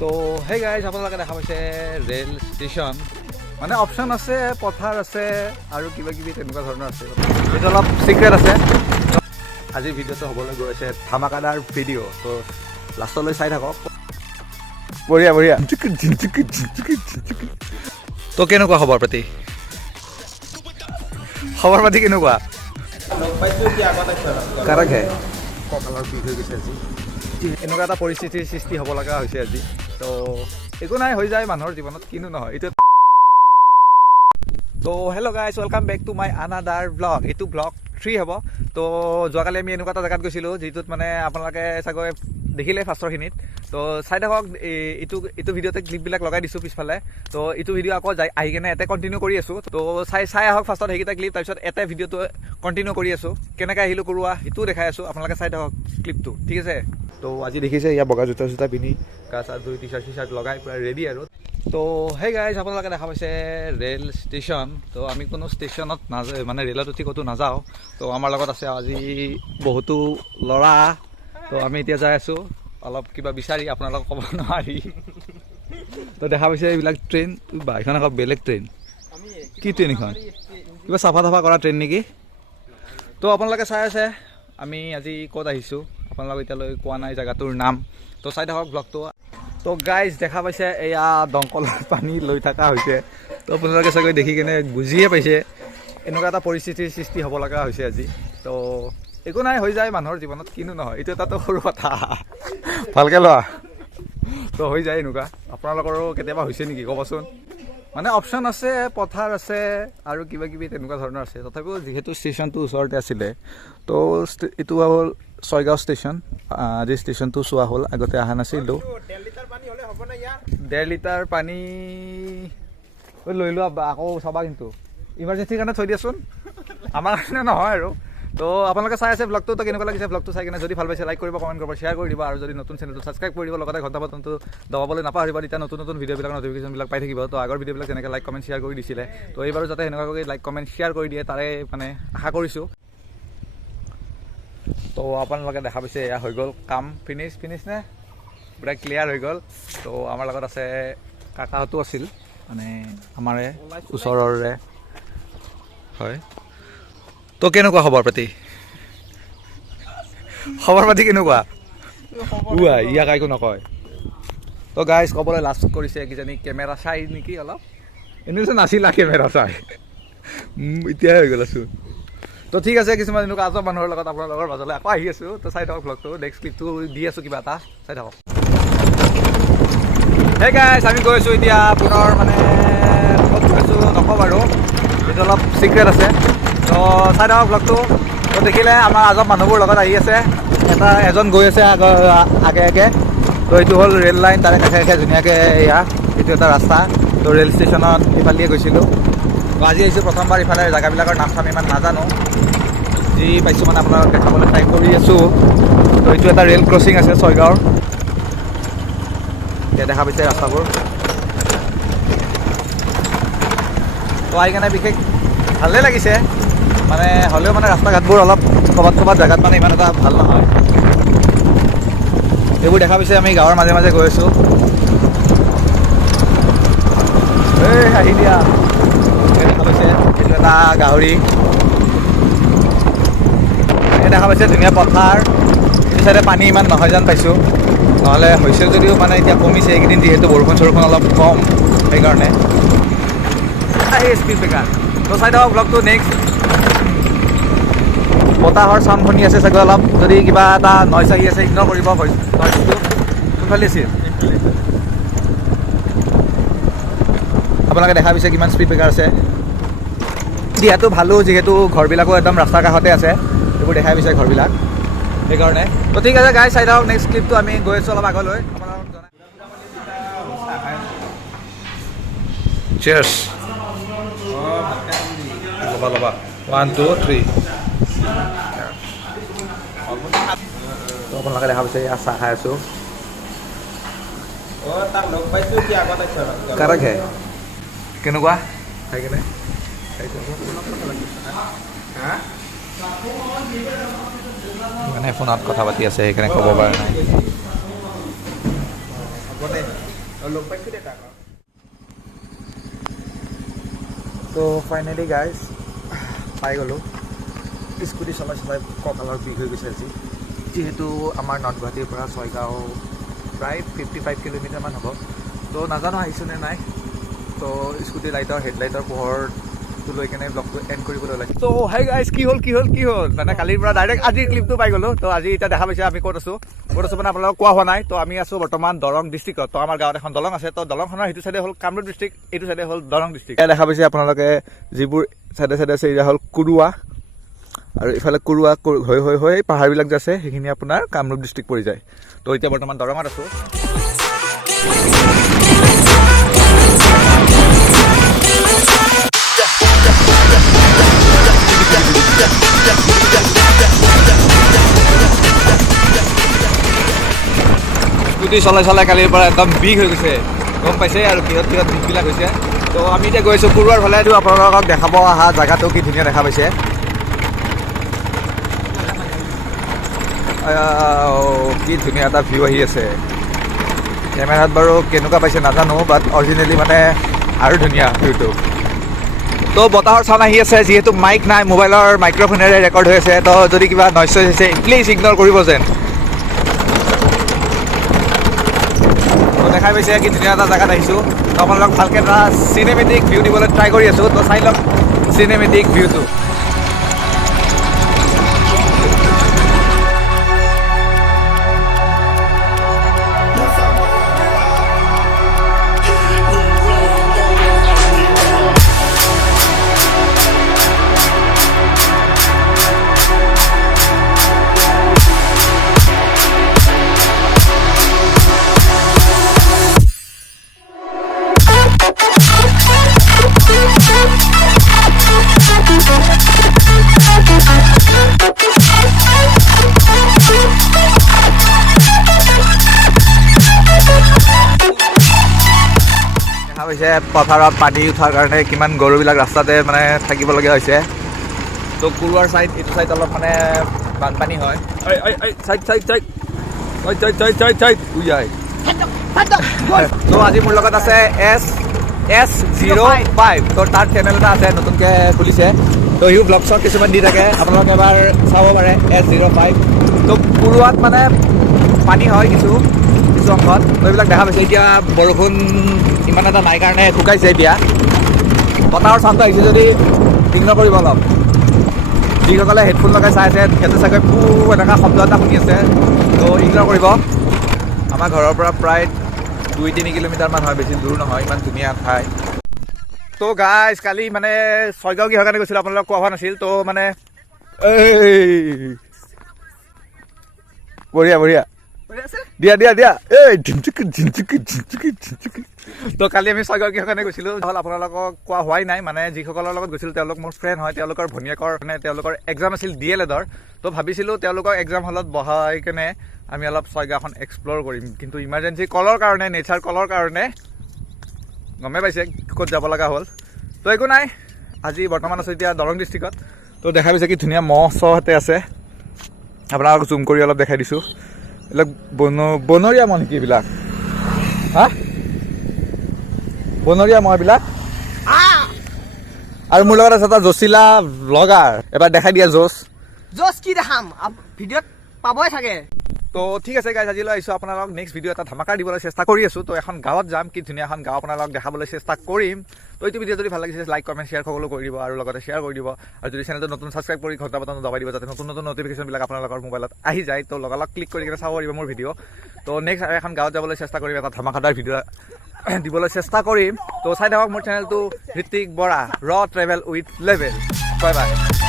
তো hey guys আপোনালোকে দেখা পাইছে ৰেল ষ্টেচন মানে অপশ্যন আছে পথাৰ আছে আৰু কিবা কিবি তেনেকুৱা ধৰণৰ আছে এইটো অলপ চিক্ৰেট আছে আজিৰ ভিডিঅ'টো হ'বলৈ গৈ আছে ধামাকাদাৰ ভিডিঅ' তো লাষ্টলৈ চাই থাকক বঢ়িয়া বঢ়িয়া তো কেনেকুৱা খবৰ পাতি কেনেকুৱা কাৰাকে কঁকালৰ বিষ হৈ গৈছে আজি এনেকুৱা এটা পৰিস্থিতিৰ সৃষ্টি হ'ব লগা হৈছে আজি তো একো নাই হৈ যায় মানুহৰ জীৱনত কিনো নহয় এইটো তো hello' guys welcome back to my another blog এইটো ব্লগ 3 হ'ব তো যোৱাকালি আমি এনেকুৱা এটা জেগাত গৈছিলোঁ যিটোত মানে আপোনালোকে চাগৈ দেখিলে ফাৰ্ষ্টৰখিনিত তো চাই থাকক এইটো ভিডিঅ'তে ক্লিপবিলাক লগাই দিছোঁ পিছফালে তো এইটো ভিডিঅ' আকৌ আহি কেনে এতে কণ্টিনিউ কৰি আছোঁ তো চাই আহক ফাৰ্ষ্টত সেইকেইটা ক্লিপ তাৰপিছত এতে ভিডিঅ'টো কণ্টিনিউ কৰি আছোঁ কেনেকৈ আহিলোঁ কৰোৱা সেইটোও দেখাই আছোঁ আপোনালোকে চাই থাকক ক্লিপটো ঠিক আছে তো আজি দেখিছে ইয়াৰ বগা জোতা চোতা পিন্ধি গা চা ধুই টি চাৰ্ট লগাই পূৰা ৰেডি আৰু তো সেই গাইজ আপোনালোকে দেখা পাইছে ৰেল ষ্টেচন তো আমি কোনো ষ্টেচনত মানে ৰেলত উঠি ক'তো নাযাওঁ তো আমাৰ লগত আছে আজি বহুতো ল'ৰা তো আমি এতিয়া যাই আছোঁ অলপ কিবা বিচাৰি আপোনালোকক ক'ব নোৱাৰি তো দেখা পাইছে এইবিলাক ট্ৰেইন বা এইখন আকৌ বেলেগ ট্ৰেইন কি ট্ৰেইন এইখন কিবা চাফা কৰা ট্ৰেইন নেকি তো আপোনালোকে চাই আছে আমি আজি ক'ত আহিছোঁ আপোনালোকে এতিয়ালৈ কোৱা নাই জেগাটোৰ নাম তো চাই থাকক ব্লগটো তো গাইজ দেখা পাইছে এয়া দমকলৰ পানী লৈ থকা হৈছে তো আপোনালোকে চাগৈ দেখি কেনে বুজিয়ে পাইছে এনেকুৱা এটা পৰিস্থিতিৰ সৃষ্টি হ'ব লগা হৈছে আজি তো একো নাই হৈ যায় মানুহৰ জীৱনত কিনো নহয় এইটো এটাতো সৰু কথা ভালকৈ লোৱা তো হৈ যায় এনেকুৱা আপোনালোকৰো কেতিয়াবা হৈছে নেকি ক'বচোন মানে অপশ্যন আছে পথাৰ আছে আৰু কিবা কিবি তেনেকুৱা ধৰণৰ আছে তথাপিও যিহেতু ষ্টেচনটো ওচৰতে আছিলে তো এইটো হ'ল ছয়গাঁও ষ্টেচন আজি ষ্টেচনটো চোৱা হ'ল আগতে অহা নাছিলোঁ 1.5 লিটাৰ পানী লৈ লোৱা আকৌ চাবা কিন্তু ইমাৰ্জেঞ্চিৰ কাৰণে থৈ দিয়াচোন আমাৰ কাৰণে নহয় আৰু তো আপোনালোকে চাই আছে ব্লগটো তো কেনেকুৱা লাগিছে ব্লগটো চাই কিনে যদি ভাল পাইছে লাইক কৰিব কমেণ্ট কৰিব শ্বেয়াৰ কৰি দিব আৰু যদি নতুন চেনেলটো ছাবস্ক্ৰাইব কৰি দিব লগতে ঘণ্টা বটনটো দবাবলৈ নাপাহৰিব তেতিয়া নতুন ভিডিঅ'বিলাক নটিফিকেশ্যনবিলাক পাই থাকিব তো আগৰ ভিডিঅ'বিলাক যেনেকৈ লাইক কমেণ্ট শ্বেয়াৰ কৰি দিছিলে তো এইবাৰো যাতে সেনেকুৱাকৈ লাইক কমেণ্ট শ্বেয়াৰ কৰি দিয়ে তাৰে মানে আশা কৰিছোঁ তো আপোনালোকে দেখা পাইছে এয়া হৈ গ'ল কাম ফিনিছ নে পূৰা ক্লিয়াৰ হৈ গ'ল তো আমাৰ লগত আছে কাকাহঁতো আছিল মানে আমাৰে ওচৰৰে হয় তো কেনেকুৱা খবৰ পাতি কেনেকুৱা ইয়াক একো নকয় তো গাইজ ক'বলৈ লাষ্ট কৰিছে কিজানি কেমেৰা চাই নেকি অলপ এনেইতো নাছিলা কেমেৰা চাই এতিয়াহে হৈ গ'ল আছোঁ তো ঠিক আছে কিছুমান এনেকুৱা আজব মানুহৰ লগত আপোনালোকৰ মাজলৈ আকৌ আহি আছোঁ তো চাই থাকক ব্লগটো নেক্সট ক্লিপটো দি আছোঁ কিবা এটা চাই থাকক সেই গাইজ আমি গৈ আছোঁ এতিয়া পুনৰ মানে ক'ত গৈছোঁ নকওঁ বাৰু এইটো অলপ চিক্ৰেট আছে তো চাই থাকক ব্লগটো তো দেখিলে আমাৰ আজব মানুহবোৰ লগত আহি আছে এজন গৈ আছে আগে তো এইটো হ'ল ৰেল লাইন তাৰে কাষে ধুনীয়াকৈ এয়া এইটো এটা ৰাস্তা তো ৰেল ষ্টেচনত ইফালেদিয়ে গৈছিলোঁ তো আজি আহিছোঁ প্ৰথমবাৰ ইফালে জেগাবিলাকৰ নাম চাম ইমান নাজানো যি পাইছোঁ মানে আপোনালোকক দেখাবলৈ ট্ৰাই কৰি আছোঁ তো এইটো এটা ৰেল ক্ৰচিং আছে ছয়গাঁৱৰ এতিয়া দেখা পাইছে ৰাস্তাবোৰ তো আহি কেনে বিশেষ ভালেই লাগিছে মানে হ'লেও মানে ৰাস্তা ঘাটবোৰ অলপ ক'ৰবাত জেগাত মানে ইমান এটা ভাল নহয় এইবোৰ দেখা পাইছে আমি গাঁৱৰ মাজে গৈ আছোঁ এই আহি দিয়া দেখা পাইছে এইটো এটা গাহৰি এই দেখা পাইছে ধুনীয়া পথাৰ এইটো চাইডে পানী ইমান নহয় যেন পাইছোঁ নহ'লে হৈছে যদিও মানে এতিয়া কমিছে এইকেইদিন যিহেতু বৰষুণ অলপ কম সেইকাৰণে এই স্পীড ব্ৰেকাৰ তো চাই থাকক ব্লগটো নেক্সট বতাহৰ চাউণ্ড শুনি আছে চাগৈ অলপ যদি কিবা এটা নইজ আহি আছে ইগন'ৰ কৰিব নইজটো কোনফালে আছিল আপোনালোকে দেখা পাইছে কিমান স্পীড ব্ৰেকাৰ আছে দিয়াটো ভালো যিহেতু ঘৰবিলাকো একদম ৰাস্তাৰ কাষতে আছে এইবোৰ দেখাই পাইছে ঘৰবিলাক সেইকাৰণে তো ঠিক আছে গাইজ চাই থাকক নেক্সট ক্লিপটো আমি গৈ আছোঁ অলপ আগলৈ আপোনালোকক জনাই চিয়াৰ্ছ ল'বা 1 2 3 তো আপোনালোকে দেখা পাইছে চাহ খাই আছোঁ কাৰাকে কেনেকুৱা খাই কেনে মানে ফোনত কথা পাতি আছে সেইকাৰণে ক'ব পৰা নাই বনে লগ পাইছোঁ দে তাক তো ফাইনেলি গাইজ পাই গ'লোঁ স্কুটি চলাই চলাই কঁকালৰ বিষ হৈ গৈছে আজি যিহেতু আমাৰ নৰ্থ গুৱাহাটীৰ পৰা ছয়গাঁও প্ৰায় 55 কিলোমিটাৰমান হ'ব তো নাজানো আহিছোঁ নে নাই তো স্কুটি লাইটৰ হেডলাইটৰ পোহৰটো লৈ কেনে ব্লগটো এণ্ড কৰিবলৈ ওলাইছোঁ তো হাই গাইজ কি হ'ল মানে কালিৰ পৰা ডাইৰেক্ট আজিৰ ক্লিপটো পাই গ'লোঁ তো আজি এতিয়া দেখা পাইছে আমি ক'ত আছোঁ মানে আপোনালোকক কোৱা হোৱা নাই তো আমি আছোঁ বৰ্তমান দৰং ডিষ্ট্ৰিক্টত তো আমাৰ গাঁৱত এখন দলং আছে তো দলংখনৰ সেইটো চাইডে হ'ল কামৰূপ ডিষ্ট্ৰিক্ট এইটো চাইডে হ'ল দৰং ডিষ্ট্ৰিক্ট দেখা পাইছে আপোনালোকে যিবোৰ চাইডে চাইডে আছে এয়া হ'ল কুৰুৱা আৰু ইফালে কুৰুৱা হৈ পাহাৰবিলাক যে আছে সেইখিনি আপোনাৰ কামৰূপ ডিষ্ট্ৰিক্ট পৰি যায় তো এতিয়া বৰ্তমান দৰঙত আছোঁ স্কুটি চলাই কালিৰ পৰা একদম বিষ হৈ গৈছে গম পাইছে আৰু কিহত বিষবিলাক হৈছে তো আমি এতিয়া গৈ আছোঁ কুৰুৱাৰ ফালে এইটো আপোনালোকক দেখাব অহা জেগাটো কি ধুনীয়া দেখা পাইছে কি ধুনীয়া এটা ভিউ আহি আছে কেমেৰাত বাৰু কেনেকুৱা পাইছে নাজানো বাট অৰিজিনেলি মানে আৰু ধুনীয়া ভিউটো তো বতাহৰ চাউণ্ড আহি আছে যিহেতু মাইক নাই মোবাইলৰ মাইক্ৰফোনেৰে ৰেকৰ্ড হৈ আছে তো যদি কিবা নইজ হৈছে প্লিজ ইগন'ৰ কৰিব যেন তো দেখাই পাইছে কি ধুনীয়া এটা জেগাত আহিছোঁ তো আপোনালোকক ভালকৈ এটা চিনেমেটিক ভিউ দিবলৈ ট্ৰাই কৰি আছোঁ তো চাই লওক চিনেমেটিক ভিউটো হৈছে পথাৰত পানী উঠাৰ কাৰণে কিমান গৰুবিলাক ৰাস্তাতে মানে থাকিবলগীয়া হৈছে তো কুৰুৱাৰ চাইড এইটো চাইড অলপ মানে বানপানী হয় তো আজি মোৰ লগত আছে S05 তো তাৰ চেনেল এটা আছে নতুনকৈ খুলিছে তো সিও ব্লগ চগ কিছুমান দি থাকে আপোনালোকে এবাৰ চাব পাৰে S05 তো কুৰুৱাত মানে পানী হয় কিছু অংশত তো এইবিলাক দেখা পাইছে এতিয়া বৰষুণ ইমান এটা নাই কাৰণে শুকাইছে এতিয়া বতাহৰ চাউণ্ডটো আহিছে যদি ইগন'ৰ কৰিব অলপ যিসকলে হেডফোন লগাই চাই আছে সিহঁতে চাগৈ এনেকুৱা শব্দ এটা শুনি আছে তো ইগন'ৰ কৰিব আমাৰ ঘৰৰ পৰা প্ৰায় 2-3 কিলোমিটাৰমান হয় বেছি দূৰ নহয় ইমান ধুনীয়া ঠাই তো গাইজ কালি মানে ছয়গাঁও কিহৰ কাৰণে গৈছিলোঁ আপোনালোকক কোৱা হোৱা নাছিল তো মানে বঢ়িয়া দিয়া তো কালি আমি ছয়গাঁও কিহৰ কাৰণে গৈছিলোঁ হ'ল আপোনালোকক কোৱা হোৱাই নাই মানে যিসকলৰ লগত গৈছিলোঁ তেওঁলোক মোৰ ফ্ৰেণ্ড হয় তেওঁলোকৰ ভনীয়েকৰ মানে তেওঁলোকৰ এক্সাম আছিল DL-এডৰ তো ভাবিছিলোঁ তেওঁলোকক এক্সাম হলত বহাই কেনে আমি অলপ ছয়গাঁওখন এক্সপ্ল'ৰ কৰিম কিন্তু ইমাৰ্জেঞ্চি কলৰ কাৰণে নেচাৰ কলৰ কাৰণে গমেই পাইছে ক'ত যাব লগা হ'ল তো একো নাই আজি বৰ্তমান আছোঁ এতিয়া দৰং ডিষ্ট্ৰিক্টত তো দেখা পাইছে কি ধুনীয়া মহ চহতে আছে আপোনালোকক জুম কৰি অলপ দেখাই দিছোঁ এইবিলাক বনৰীয়া মহ নেকি এইবিলাক হা বনৰীয়া মহ এইবিলাক আৰু মোৰ লগত আছে এটা জচিলা ব্লগাৰ এবাৰ দেখাই দিয়া জচ কি দেখাম ভিডিঅ'ত পাবই থাকে তো ঠিক আছে গাইজ আজিলৈ আহিছোঁ আপোনালোকক নেক্সট ভিডিঅ' এটা ধামাকা দিবলৈ চেষ্টা কৰি আছোঁ তো এখন গাঁৱত যাম কি ধুনীয়া এখন গাঁও আপোনালোকক দেখাবলৈ চেষ্টা কৰিম তো এইটো ভিডিঅ' যদি ভাল লাগিছে লাইক কমেণ্ট শ্বেয়াৰ সকলো কৰি দিব আৰু লগতে শ্বেয়াৰ কৰি দিব আৰু যদি চেনেলটো নতুন ছাবস্ক্ৰাইব কৰি ঘণ্টা বাটনটো দবাই দিব যাতে নতুন নটিফিকেশ্যনবিলাক আপোনালোকৰ মোবাইলত আহি যায় তো লগালগ ক্লিক কৰি কিনে চাব পাৰিব মোৰ ভিডিঅ' তো নেক্সট আৰু এখন গাঁৱত যাবলৈ চেষ্টা কৰিম এটা ধামাকাদাৰ ভিডিঅ' দিবলৈ চেষ্টা কৰিম তো চাই থাকক মোৰ চেনেলটো ঋত্বিক বৰা ৰ travel with level bye bye